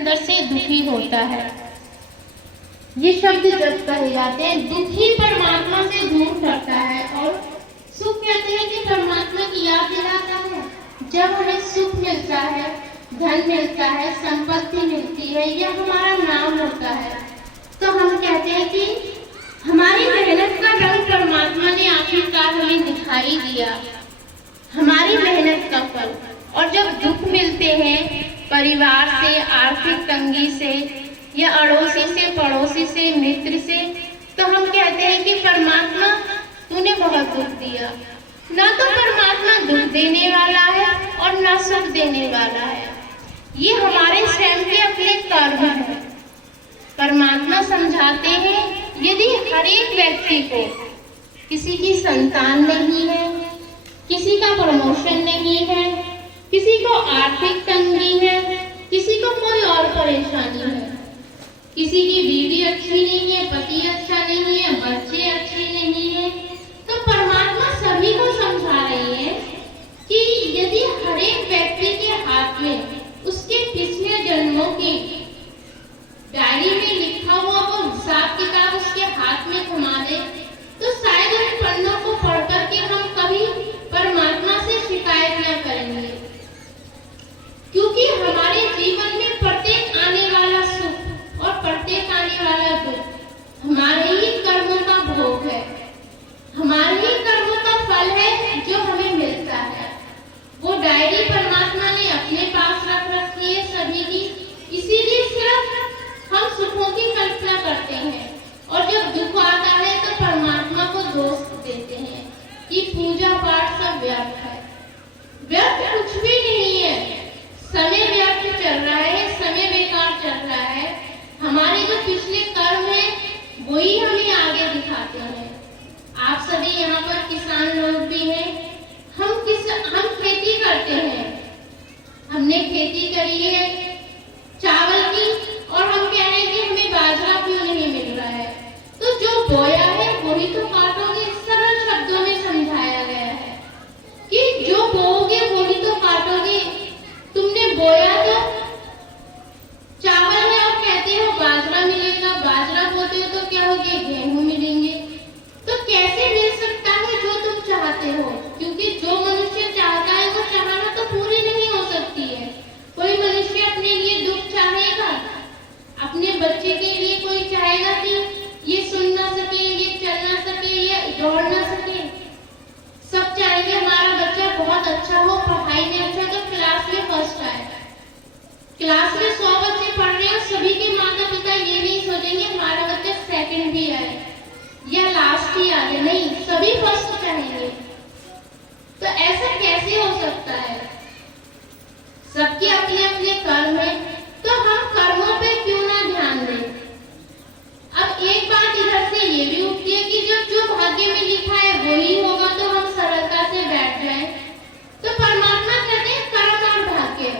अंदर से दुखी होता है। ये शब्द जब कहे जाते हैं, दुखी परमात्मा से दूर करता है और सुख कहते हैं कि परमात्मा की याद दिलाता है। जब हमें सुख मिलता है, धन मिलता है, संपत्ति मिलती है या हमारा नाम होता है, तो हम कहते हैं कि हमारी मेहनत का रंग परमात्मा ने आखिरकार हमें दिखाई दिया, हमारी मेहनत का फल। और जब दुख मिलते हैं परिवार से, आर्थिक तंगी से या अड़ोसी से, पड़ोसी से, मित्र से, तो हम कहते हैं कि परमात्मा तूने बहुत दुख दिया। ना तो परमात्मा दुख देने वाला है और ना सुख देने वाला है, ये हमारे स्वयं के अपने कर्म है। परमात्मा समझाते हैं, यदि हर एक व्यक्ति को, किसी की संतान नहीं है, किसी का प्रमोशन नहीं है, किसी को आर्थिक तंगी है, किसी को कोई और परेशानी है, किसी की बीवी अच्छी नहीं है, पति अच्छा नहीं है, बच्चे अच्छे नहीं है, तो परमात्मा सभी को समझा रही है कि यदि हर एक व्यक्ति के हाथ में उसके पिछले जन्मों की डायरी में लिखा हुआ वो हिसाब किताब उसके हाथ में थमा दे, तो शायद उन पन्नों को पढ़ करके हम कभी परमात्मा से शिकायत न करेंगे। क्योंकि हमारे जीवन में प्रत्येक आने वाला सुख और प्रत्येक आने वाला दुख हमारे ही कर्मों का भोग है, हमारे ही कर्मों का फल है जो हमें मिलता है। वो डायरी परमात्मा ने अपने पास रख रखी है सभी की, इसीलिए सिर्फ हम सुखों की कल्पना करते हैं और जब दुख आता है तो परमात्मा को दोष देते हैं कि पूजा पाठ सब व्यर्थ है। व्यर्थ कुछ भी नहीं है, समय व्यर्थ चल रहा है, समय बेकार चल रहा है। हमारे जो पिछले कर्म है वही हमें आगे दिखाते हैं। आप सभी यहाँ पर किसान लोग भी हैं, हम खेती करते हैं, हमने खेती करी है चावल की और हम कह रहे हैं कि हमें बाजरा क्यों नहीं मिल रहा है, तो जो बोया है वही तो काटोगे। सरल शब्दों में समझाया गया है कि जो बोओगे वही तो काटोगे। तुमने बोया तो चावल है और कहते हो बाजरा मिलेगा, बाजरा बोते हो तो क्या होगे, गेहूं मिलेंगे। तो कैसे मिल सकता है जो तुम चाहते हो, क्योंकि जो मनुष्य चाहता है वो चाहना तो पूरी नहीं हो सकती है। कोई मनुष्य अपने लिए दुख चाहेगा, अपने बच्चे के लिए कोई चाहेगा कि ये सुन ना सके, ये चल ना सके, ये दौड़ ना सके। सब चाहेंगे हमारा बच्चा बहुत अच्छा हो, पढ़ाई में अच्छा, तो क्लास में फर्स्ट आए। क्लास में 100 बच्चे पढ़ रहे हैं, सभी के माता पिता ये नहीं सोचेंगे हमारा बच्चा सेकंड भी आए या लास्ट ही आ जाए, नहीं, सभी फर्स्ट चाहेंगे। तो ऐसा कैसे हो सकता है? सबके अपने अपने कर्म है, तो हम कर्मों पे क्यों ना ध्यान दें। अब एक बात इधर से ये भी उठती है कि जो भाग्य में लिखा है वही होगा, तो हम सरलता से बैठ जाएं। तो परमात्मा कहते हैं कर्म और भाग्य,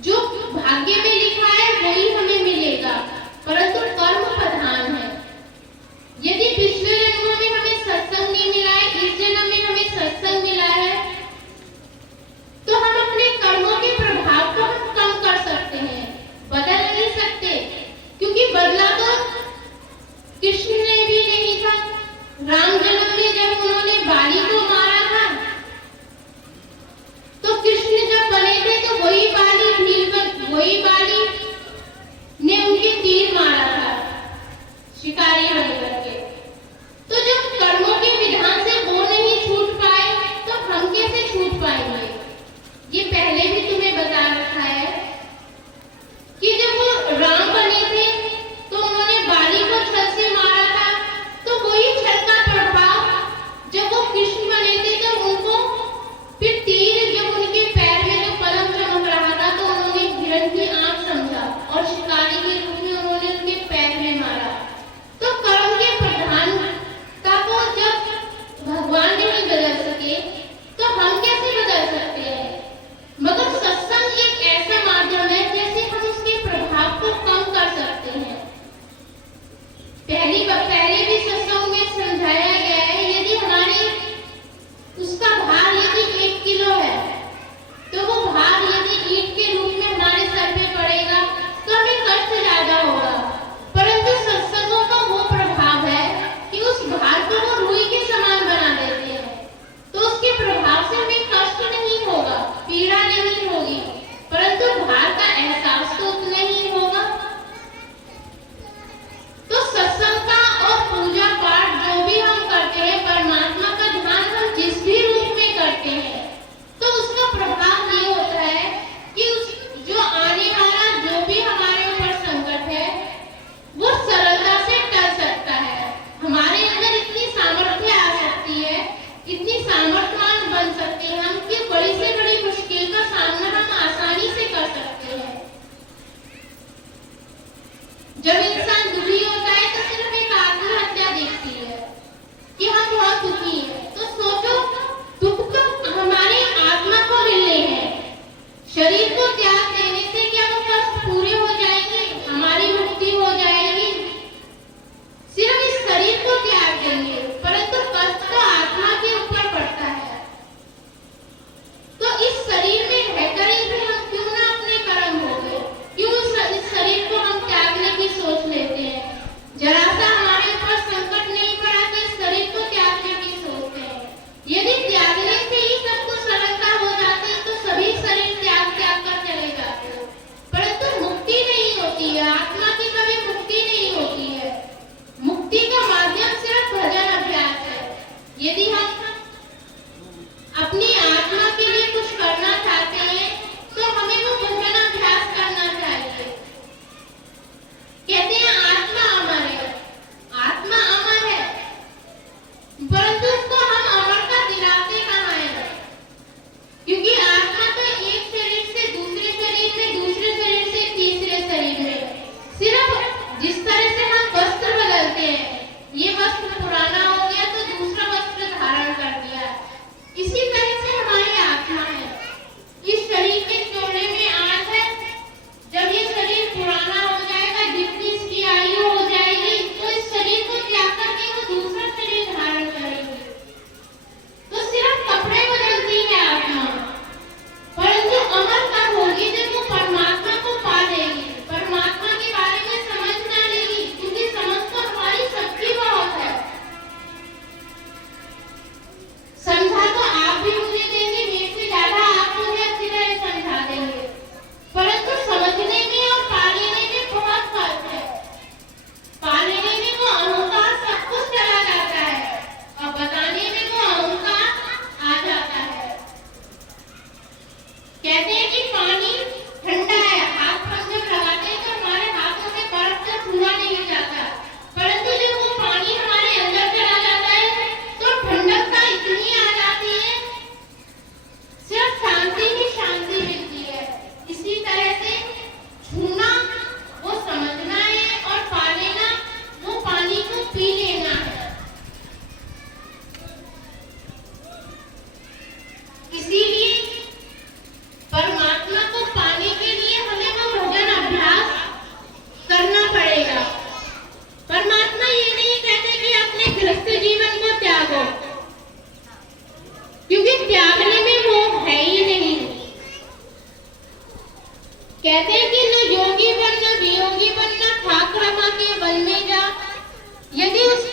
जो भाग्य में लिखा है वही हमें मिलेगा, परंतु कर्म प्रधान है। यदि पिछले जन्मों में हमें सत्संग नहीं मिला है, इस जन्म में हमें सत्संग मिला है, तो हम अपने कर्मों के प्रभाव को हम कम कर सकते हैं, बदल नहीं सकते, क्योंकि बदला तो कृष्ण ने भी नहीं था। राम जन्म में जब उन्होंने बाली को मारा था, तो कृष्ण जब बने थे तो वही बाली कि न योगी बनना वियोगी बनना ठाक रमा के बल में जा। यदि उस